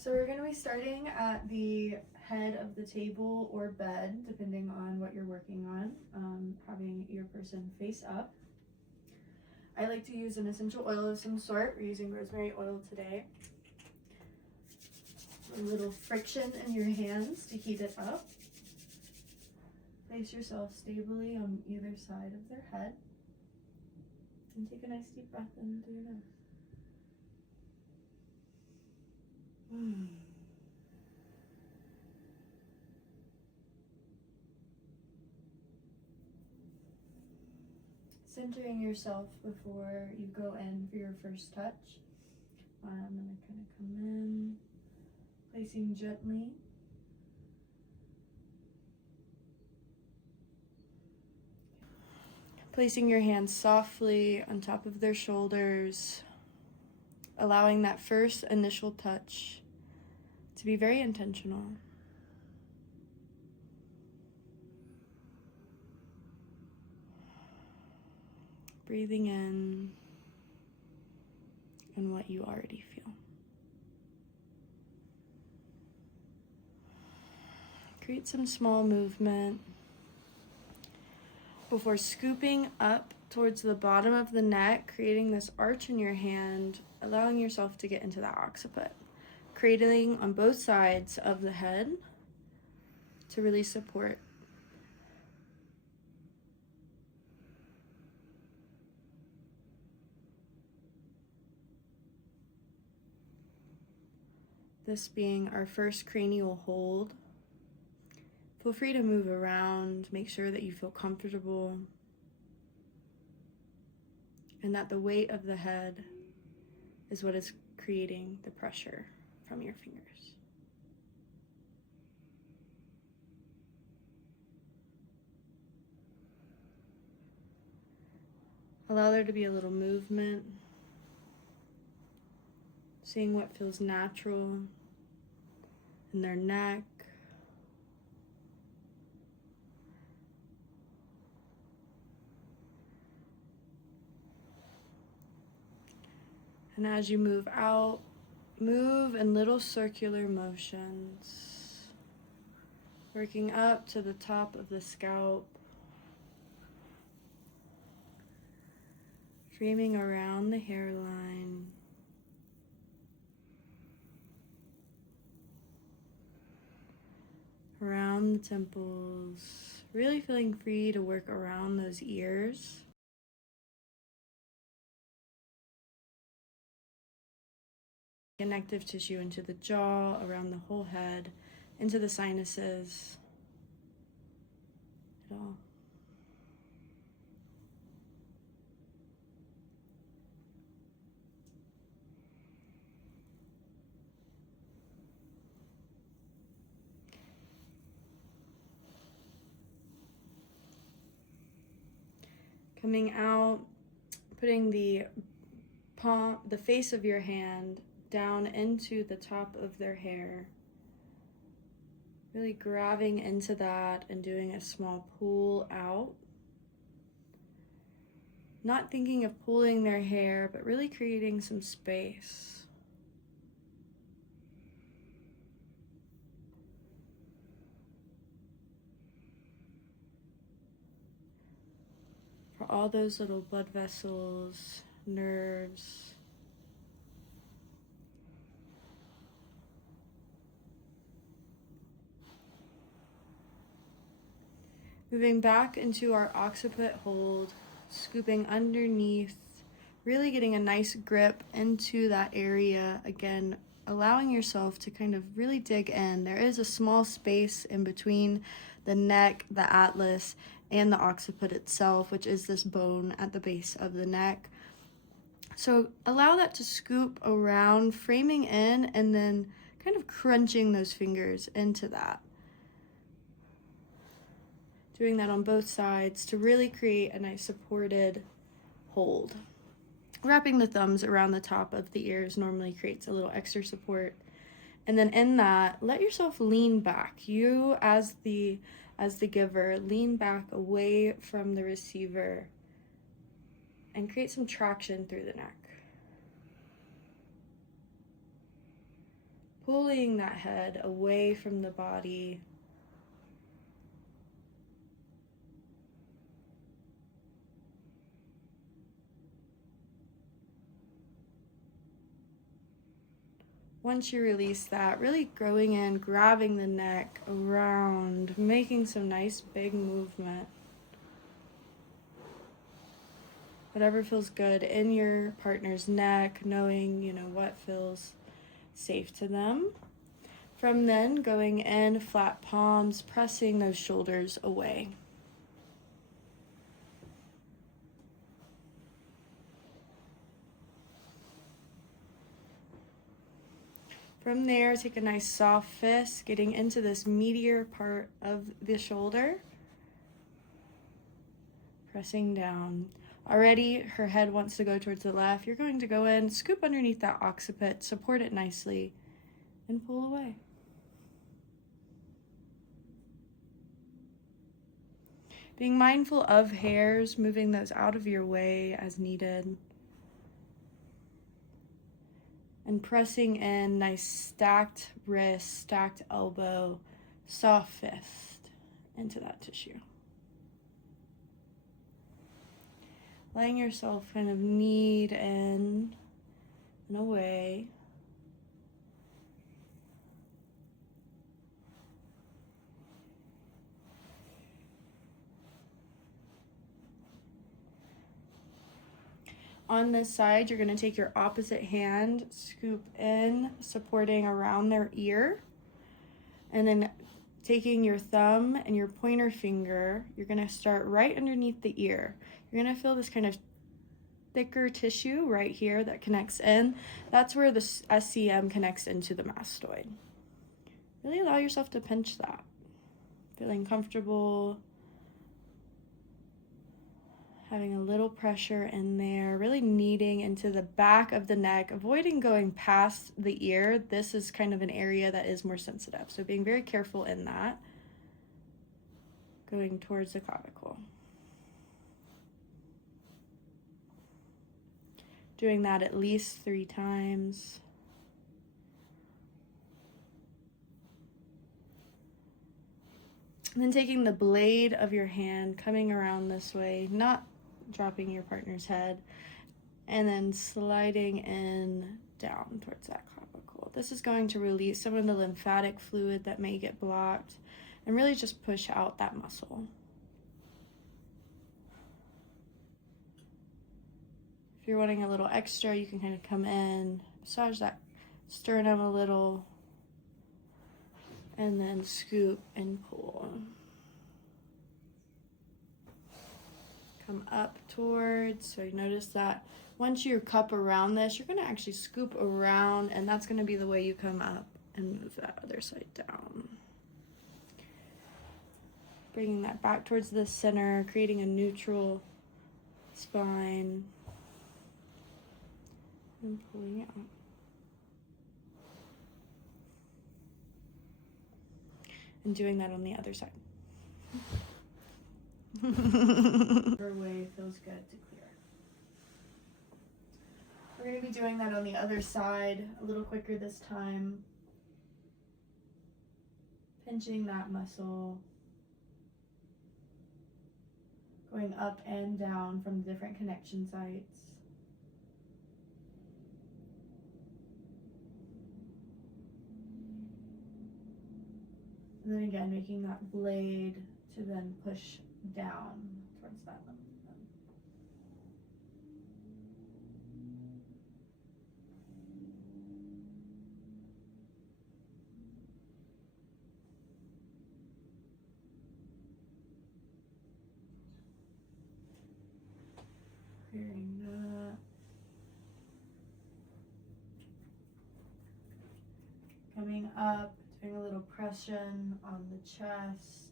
So we're going to be starting at the head of the table or bed, depending on what you're working on, having your person face up. I like to use an essential oil of some sort. We're using rosemary oil today. A little friction in your hands to heat it up. Place yourself stably on either side of their head. And take a nice deep breath in through your nose. Centering yourself before you go in for your first touch. I'm going to kind of come in, placing gently. Placing your hands softly on top of their shoulders, allowing that first initial touch to be very intentional. Breathing in and what you already feel. Create some small movement before scooping up towards the bottom of the neck, creating this arch in your hand, allowing yourself to get into that occiput. Cradling on both sides of the head to really support. This being our first cranial hold. Feel free to move around, make sure that you feel comfortable, and that the weight of the head is what is creating the pressure from your fingers. Allow there to be a little movement, seeing what feels natural in their neck. And as you move out, move in little circular motions, working up to the top of the scalp, dreaming around the hairline, around the temples, really feeling free to work around those ears. Connective tissue into the jaw, around the whole head, into the sinuses, it all. Coming out, putting the face of your hand down into the top of their hair. Really grabbing into that and doing a small pull out. Not thinking of pulling their hair, but really creating some space. For all those little blood vessels, nerves. Moving back into our occiput hold, scooping underneath, really getting a nice grip into that area. Again, allowing yourself to kind of really dig in. There is a small space in between the neck, the atlas, and the occiput itself, which is this bone at the base of the neck. So allow that to scoop around, framing in, and then kind of crunching those fingers into that. Doing that on both sides to really create a nice supported hold. Wrapping the thumbs around the top of the ears normally creates a little extra support. And then in that, let yourself lean back. You as the giver, lean back away from the receiver and create some traction through the neck. pulling that head away from the body. Once you release that, really growing in, grabbing the neck around, making some nice big movement. Whatever feels good in your partner's neck, knowing, what feels safe to them. From then, going in, flat palms, pressing those shoulders away. From there, take a nice soft fist, getting into this meatier part of the shoulder. Pressing down. Already, her head wants to go towards the left. You're going to go in, scoop underneath that occiput, support it nicely, and pull away. Being mindful of hairs, moving those out of your way as needed. And pressing in, nice stacked wrist, stacked elbow, soft fist into that tissue. Letting yourself kind of knead in and away. On this side, you're going to take your opposite hand, scoop in, supporting around their ear, and then taking your thumb and your pointer finger, you're going to start right underneath the ear. You're going to feel this kind of thicker tissue right here that connects in. That's where the SCM connects into the mastoid. Really allow yourself to pinch that. Feeling comfortable. Having a little pressure in there, really kneading into the back of the neck, avoiding going past the ear. This is kind of an area that is more sensitive, so being very careful in that. Going towards the clavicle. Doing that at least 3 times. And then taking the blade of your hand, coming around this way, not dropping your partner's head, and then sliding in down towards that clavicle. This is going to release some of the lymphatic fluid that may get blocked and really just push out that muscle. If you're wanting a little extra, you can kind of come in, massage that sternum a little, and then scoop and pull. Come up towards, so you notice that once you cup around this, you're going to actually scoop around, and that's going to be the way you come up and move that other side down. Bringing that back towards the center, creating a neutral spine, and pulling out. And doing that on the other side. Her way feels good to clear. We're going to be doing that on the other side a little quicker this time. Pinching that muscle. Going up and down from the different connection sites. And then again, making that blade to then push down towards that lymph node. Clearing that. Coming up, doing a little pressure on the chest.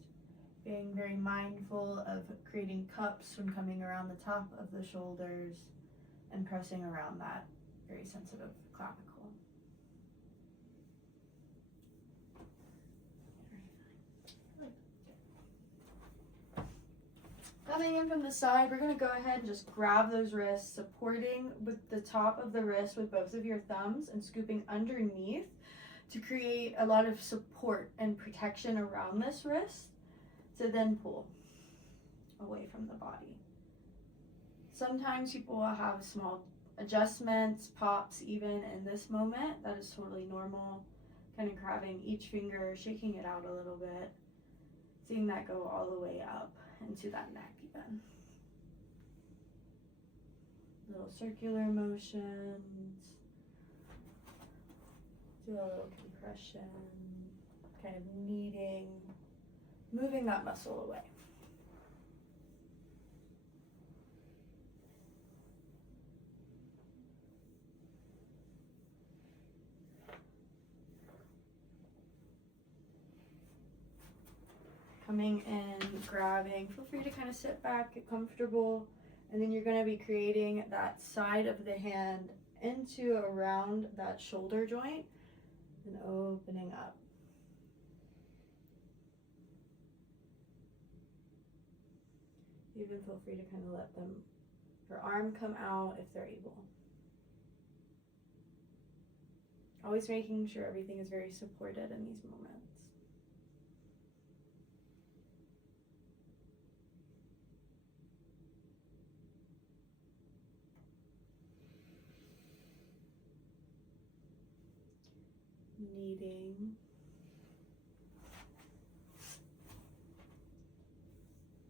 Being very mindful of creating cups when coming around the top of the shoulders and pressing around that very sensitive clavicle. Coming in from the side, we're going to go ahead and just grab those wrists, supporting with the top of the wrist with both of your thumbs and scooping underneath to create a lot of support and protection around this wrist to then pull away from the body. Sometimes people will have small adjustments, pops even in this moment. That is totally normal. Kind of grabbing each finger, shaking it out a little bit, seeing that go all the way up into that neck even. Little circular motions. Do a little compression, kind of kneading, moving that muscle away. Coming in, grabbing, feel free to kind of sit back, get comfortable, and then you're going to be creating that side of the hand into around that shoulder joint and opening up. Even feel free to kind of let your arm come out if they're able. Always making sure everything is very supported in these moments. Kneading.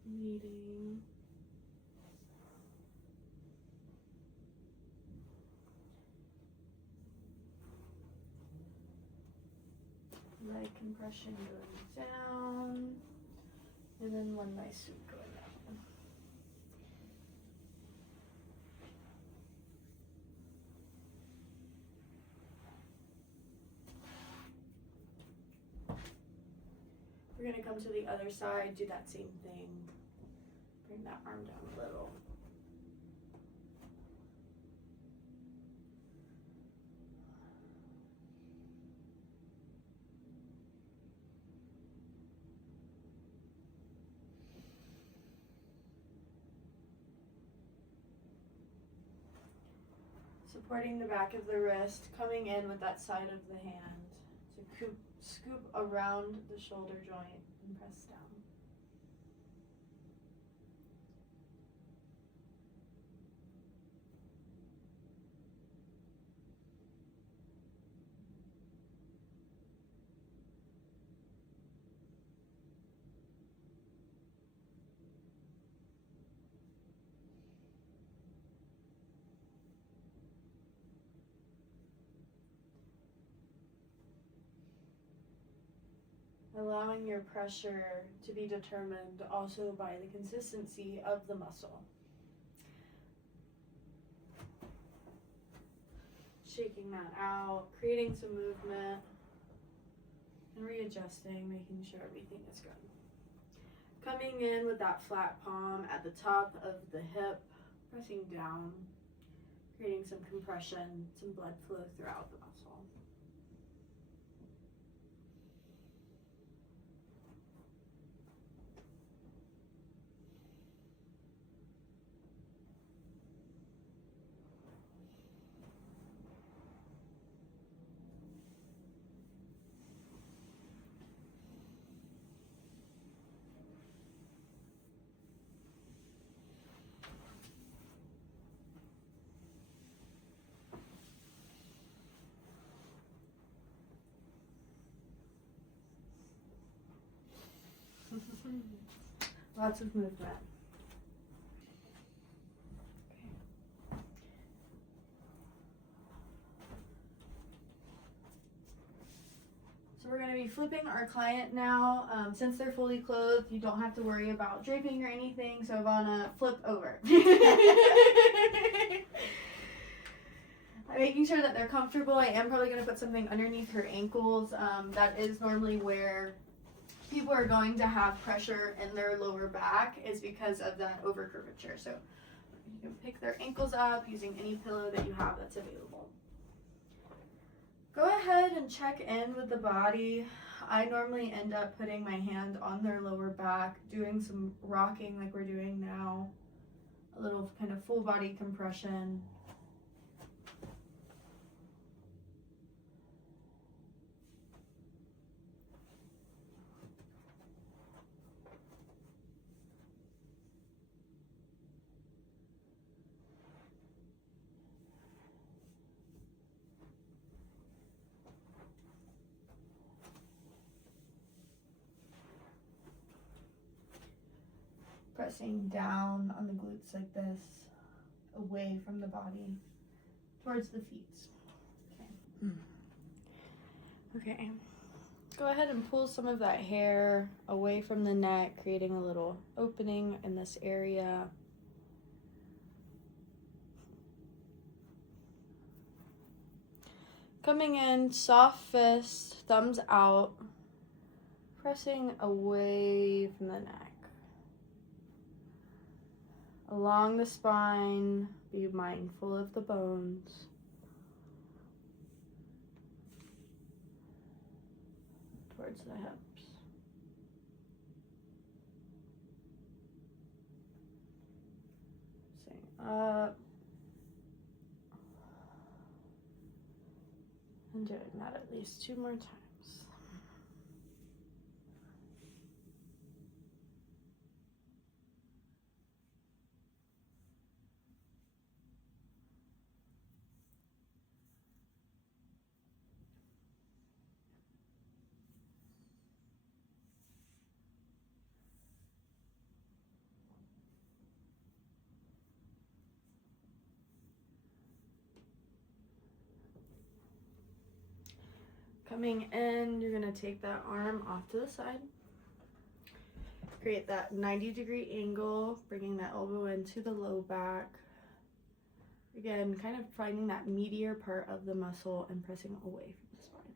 Kneading. Leg compression going down, and then one nice sweep going up. We're going to come to the other side, do that same thing. Bring that arm down a little. Supporting the back of the wrist, coming in with that side of the hand to scoop around the shoulder joint and press down. Allowing your pressure to be determined also by the consistency of the muscle. Shaking that out, creating some movement, and readjusting, making sure everything is good. Coming in with that flat palm at the top of the hip, pressing down, creating some compression, some blood flow throughout the muscle. Lots of movement. Okay. So we're going to be flipping our client now. Since they're fully clothed, you don't have to worry about draping or anything. So Ivana, flip over. Making sure that they're comfortable. I am probably going to put something underneath her ankles. That is normally where people are going to have pressure in their lower back, is because of that over curvature. So you can pick their ankles up using any pillow that you have that's available. Go ahead and check in with the body. I normally end up putting my hand on their lower back, doing some rocking like we're doing now, a little kind of full body compression. Pressing down on the glutes like this, away from the body, towards the feet. Okay. Okay. Go ahead and pull some of that hair away from the neck, creating a little opening in this area. Coming in, soft fist, thumbs out, pressing away from the neck. Along the spine, be mindful of the bones. Towards the hips. Staying up. And doing that at least 2 more times. Coming in, you're gonna take that arm off to the side. Create that 90-degree angle, bringing that elbow into the low back. Again, kind of finding that meatier part of the muscle and pressing away from the spine.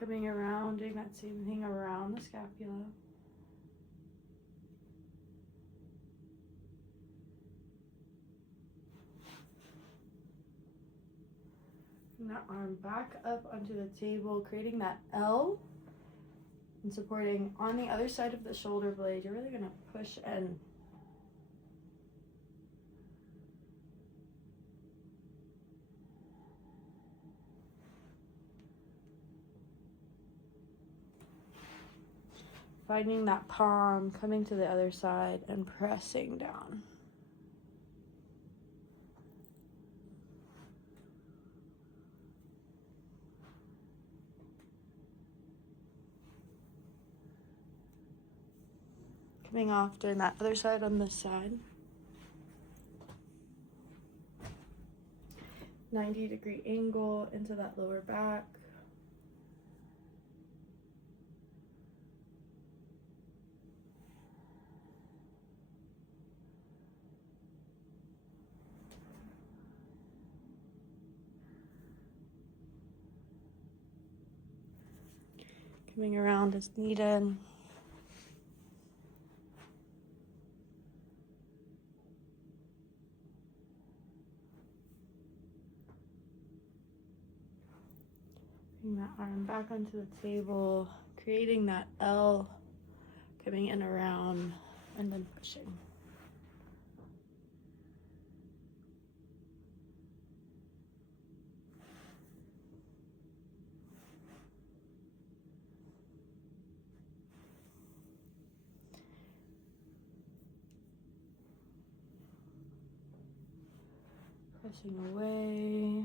Coming around, doing that same thing around the scapula. Bring that arm back up onto the table, creating that L and supporting on the other side of the shoulder blade. You're really gonna push in. Finding that palm, coming to the other side and pressing down. Coming off, doing that other side on this side. 90-degree angle into that lower back. Coming around as needed. Bring that arm back onto the table, creating that L, coming in around, and then pushing. Pressing away.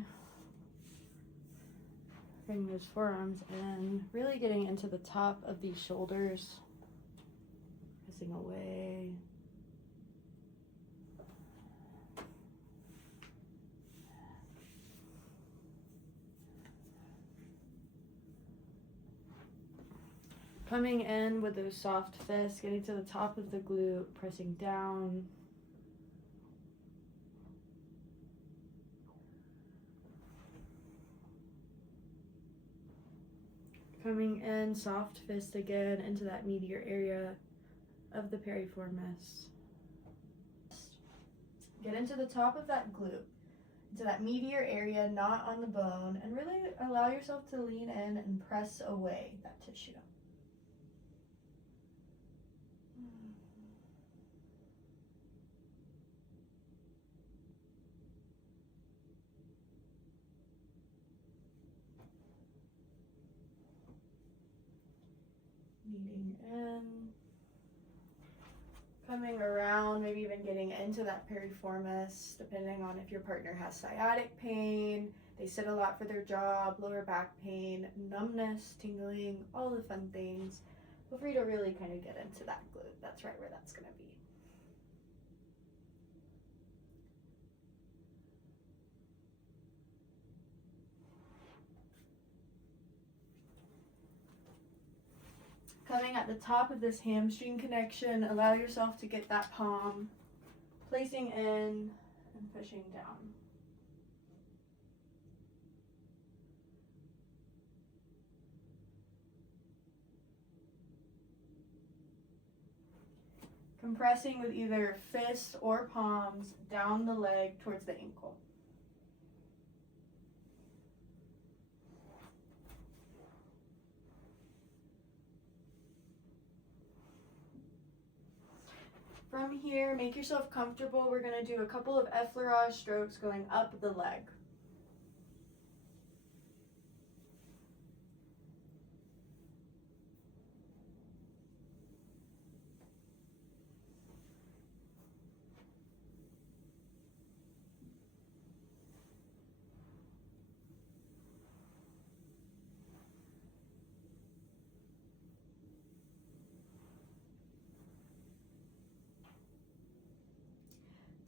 Bring those forearms in, really getting into the top of these shoulders. Pressing away. Coming in with those soft fists, getting to the top of the glute, pressing down. Coming in, soft fist again into that meatier area of the piriformis. Get into the top of that glute, into that meatier area, not on the bone, and really allow yourself to lean in and press away that tissue. kneading in, coming around, maybe even getting into that piriformis, depending on if your partner has sciatic pain, they sit a lot for their job, lower back pain, numbness, tingling, all the fun things. Feel free to really kind of get into that glute. That's right where that's going to be. Coming at the top of this hamstring connection, allow yourself to get that palm, placing in and pushing down. Compressing with either fists or palms down the leg towards the ankle. From here, make yourself comfortable. We're going to do a couple of effleurage strokes going up the leg.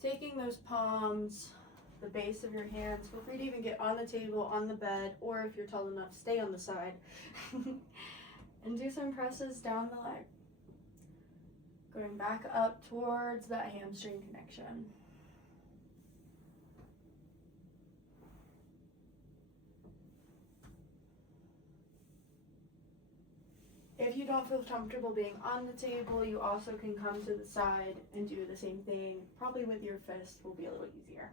Taking those palms, the base of your hands, feel free to even get on the table, on the bed, or if you're tall enough, stay on the side. And do some presses down the leg. Going back up towards that hamstring connection. If you don't feel comfortable being on the table, you also can come to the side and do the same thing. Probably with your fist will be a little easier.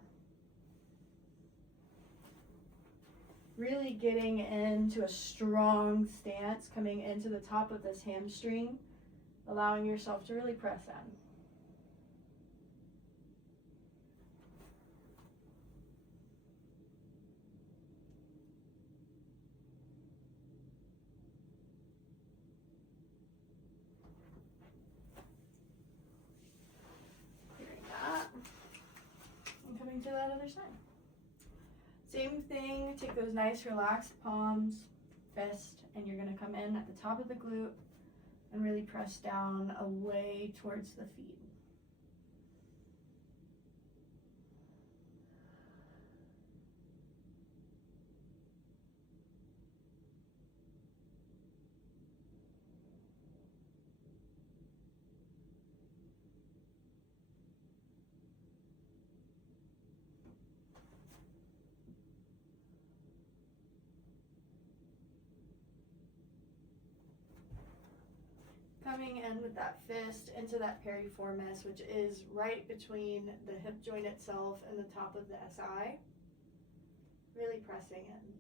Really getting into a strong stance, coming into the top of this hamstring, allowing yourself to really press in. To that other side. Same thing, take those nice relaxed palms, fist, and you're going to come in at the top of the glute and really press down away towards the feet. Coming in with that fist into that piriformis, which is right between the hip joint itself and the top of the SI. Really pressing in.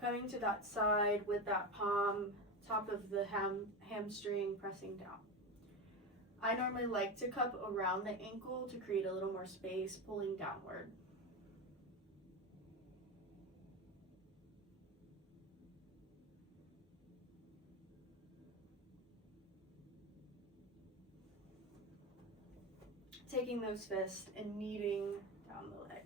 Coming to that side with that palm, top of the hamstring, pressing down. I normally like to cup around the ankle to create a little more space, pulling downward. Taking those fists and kneading down the leg.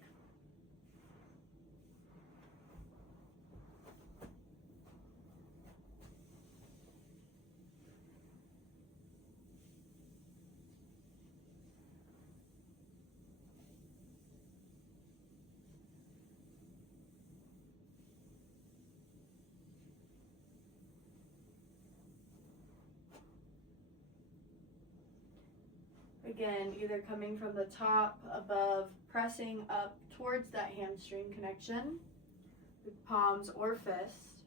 Again, either coming from the top, above, pressing up towards that hamstring connection with palms or fists,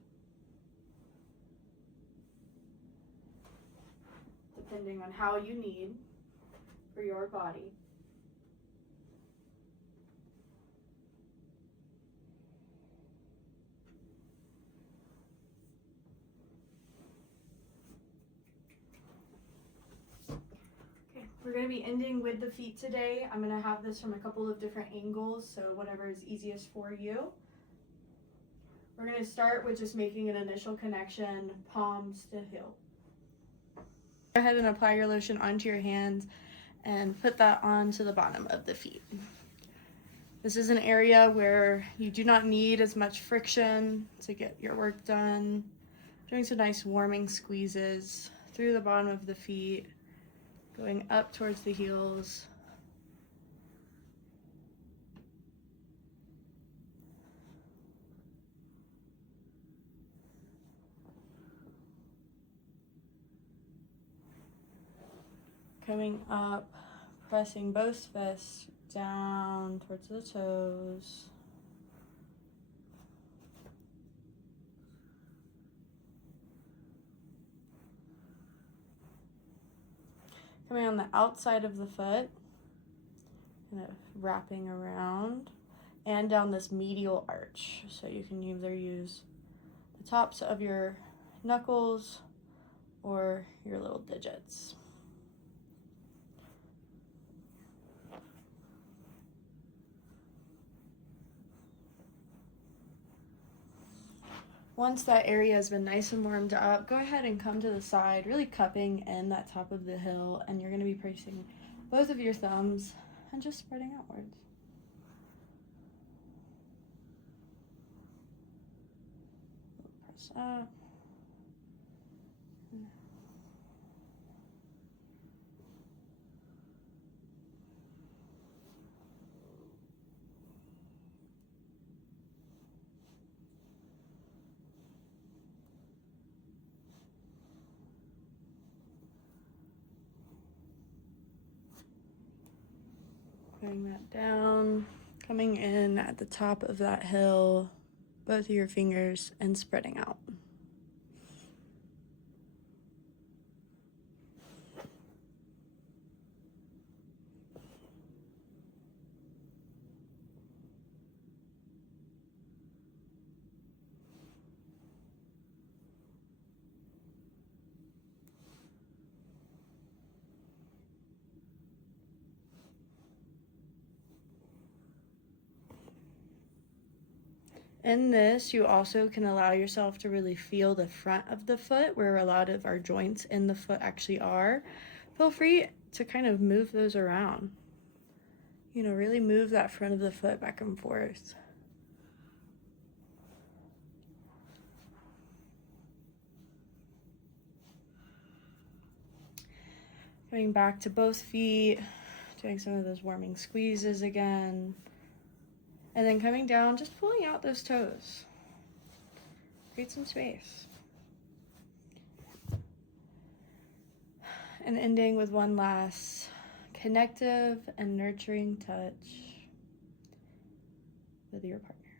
depending on how you need for your body. We're going going to be ending with the feet today. I'm going to have this from a couple of different angles, so whatever is easiest for you. We're going to start with just making an initial connection, palms to heel. Go ahead and apply your lotion onto your hands and put that onto the bottom of the feet. This is an area where you do not need as much friction to get your work done. Doing some nice warming squeezes through the bottom of the feet, going up towards the heels. Coming up, pressing both fists down towards the toes. Coming on the outside of the foot, kind of wrapping around and down this medial arch. So you can either use the tops of your knuckles or your little digits. Once that area has been nice and warmed up, go ahead and come to the side, really cupping in that top of the heel, and you're going to be placing both of your thumbs and just spreading outwards. Press up. Putting that down, coming in at the top of that hill, both of your fingers, and spreading out. In this, you also can allow yourself to really feel the front of the foot, where a lot of our joints in the foot actually are. Feel free to kind of move those around. You know, really move that front of the foot back and forth. Going back to both feet, doing some of those warming squeezes again. And then coming down, just pulling out those toes. Create some space. And ending with one last connective and nurturing touch with your partner.